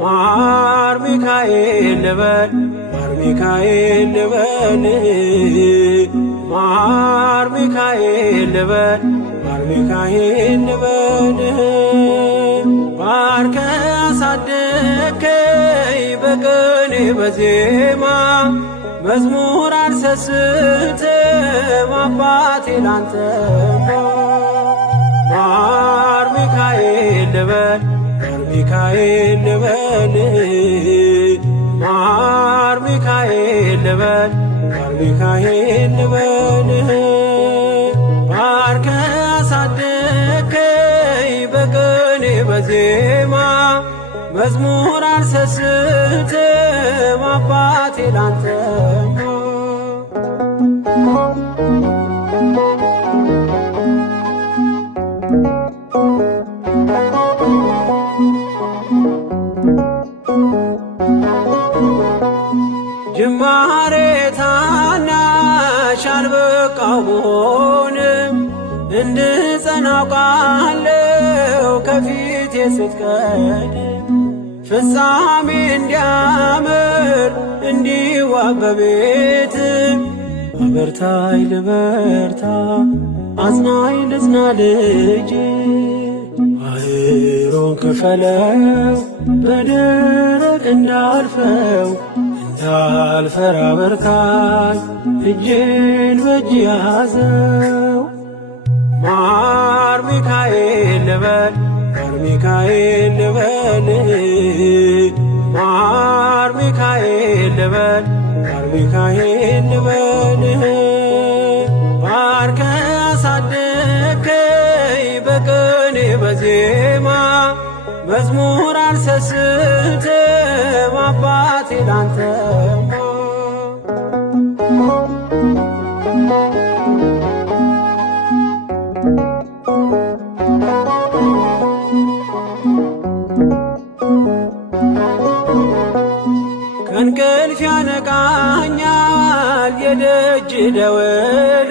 ማር ሚካኤል ልበል ማር ሚካኤል ልበል ማር ሚካኤል ልበል ማር ሚካኤል ልበል ባርከ አሳደከኝ በቅኔ በዜማ መዝሙር አልሰስትም አባቴ ላንተ ማር ሚካኤል ልበል ማር ሚካኤል ልበል ማር ሚካኤል ልበል ማር ሚካኤል ልበል ባርከ አሳደከኝ በቅኔ በዜማ መዝሙር አልሰስትም አባቴ ላንተ ጅማሬ ታናሽ አልበቃው ብሆንም እንድጸና አውቃለሁ ከፊቴ ስትቀድም ፍጻሜ እንዲያምር እንዲዋብ በቤት አበርታይ ልበርታ አጽናኝ ልጽና ልጅ ባህሩን ክፈለው በደረቅ እንዳልፈው እንዳልፈራ በርታኝ እጄን በእጅ ያዘው ማር ሚካኤል ልበል ማር ሚካኤል ልበል ማር ሚካኤል ልበል ማር ሚካኤል ልበል ባርከ አሳደከኝ በቅኔ በዜማ መዝሙር አልሰስትም አባቴ ላንተ ከእንቅልፍ ያነቃኛል የደጅ ደወል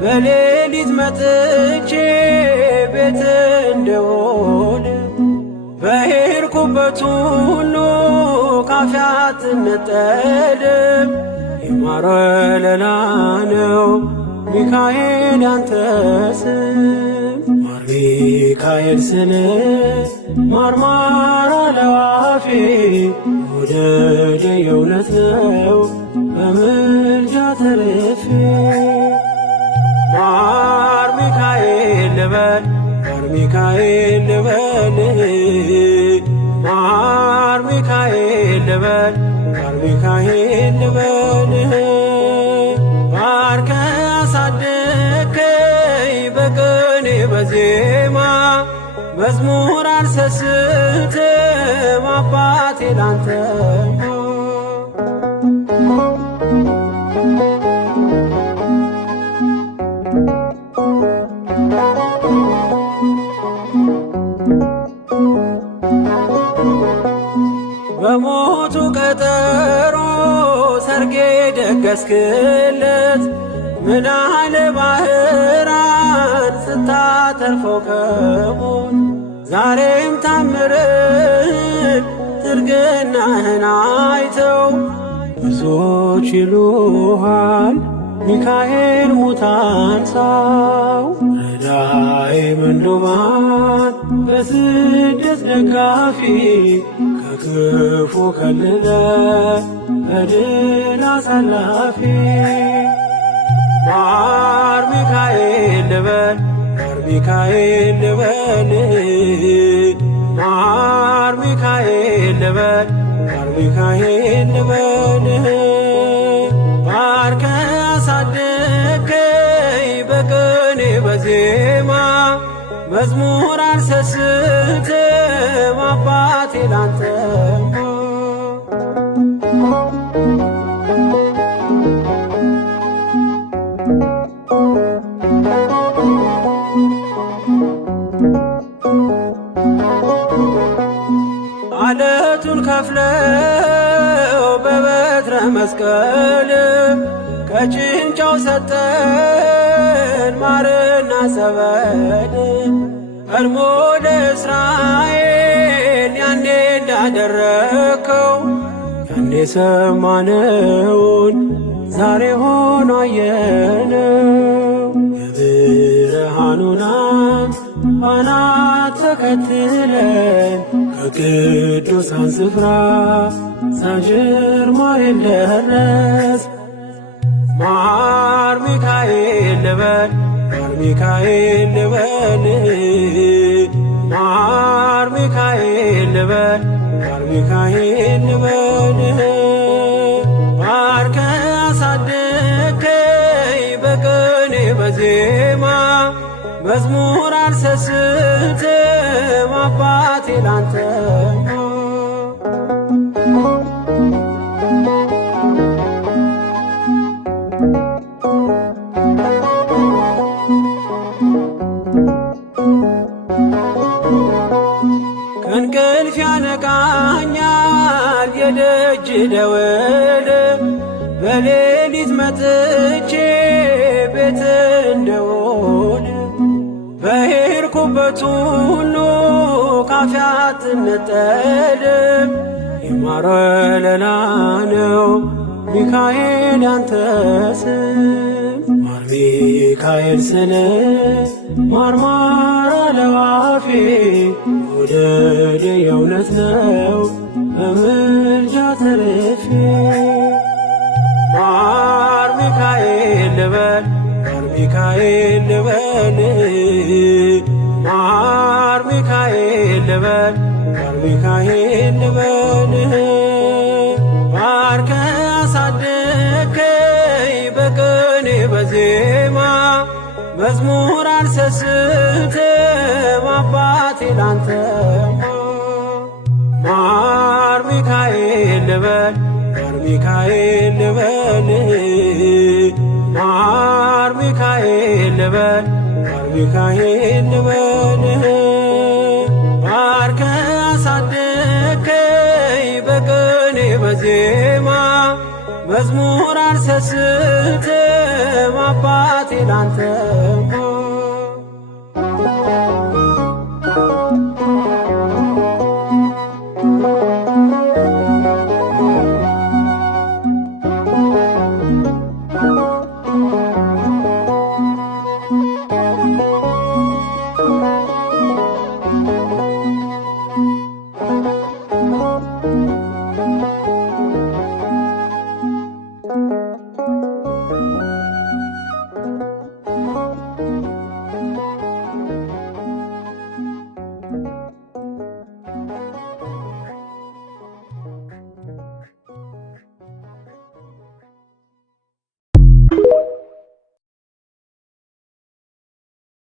በሌሊት መጥቼ ቤት እንደውል በሄድኩበት ሁሉ ካፌ አትነጠልም የማር ወለላ ነው ሚካኤል ያንተ ስም ማር ሚካኤል ስል ማርማር አለው አፌ መውደድ የእውነት ነው በምልጃ ተርፌ ማር ሚካኤል ልበል ማር ሚካኤል ልበል ማር ሚካኤል ልበል ማር ሚካኤል ልበል ባርከ አሳደከኝ በቅኔ በዜማ መዝሙር አልሰስትም አባቴ ላንተ በሞቱ ቀጠሮ ሰርጌ ደገስክለት ምን አለ ባህራን ስታተርፈው ከሞት ዛሬም ታምርህን ትርግናህን አይተው ብዙዎች ይሉሃል ሚካኤል ሙታን ሳው ረዳኤ ምንዱባን በስደት ደጋፊ ከክፉ ከልለ በድል አሳላፊ ማር ሚካኤል ልበል ማር ሚካኤል ልበል ማር ሚካኤል ልበል ማር ሚካኤል ልበል ባርከ አሳደከኝ በቅኔ በዜማ መዝሙር አልሰስትም አባቴ ላንተ አለቱን ከፍለው በበትረ መስቀል ከጭንጫው ሰጠን ማርና ጸበል ቀድሞ ለእስራኤል ያኔ ያደረከው ያኔ ሰማነውን ዛሬ ሆኖ አየነው። የብርሃኑን አናት ተከትለን ከቅዱሳን ስፍራ ሳንሽር ማርያም ደረስ። ማር ሚካኤል ልበል ማር ሚካኤል ልበል ማር ሚካኤል ልበል ማር ሚካኤል ልበል። ባርከ አሳደከኝ በቅኔ በዜማ መዝሙር አልሰስትም አባቴ ላንተማ። ከእንቅልፍ ያነቃኛል የደጅ ደወል በሌሊት መጥቼ ቤት እንደውል በሄድኩበት ሁሉ ካፌ አትነጠልም። የማር ወለላ ነው ሚካኤል ያንተ ስም። ማር ሚካኤል ስለ ማርማር አለው አፌ መውደድ የእውነት ነው በምልጃ ተርፌ። ማር ሚካኤል ልበል ማር ሚካኤል ልበል ማር ሚካኤል ልበል ማር ሚካኤል ልበል። ባርከ አሳደከኝ በቅኔ በዜማ መዝሙር አልሰስትም አባቴ ላንተማ። ማር ሚካኤል ልበል ማር ሚካኤል ልበል ማር ሚካኤል ልበል ማር ሚካኤል ልበል። ባርከ አሳደከኝ በቅኔ በዜማ መዝሙር አልሰስትም አባቴ ላንተማ።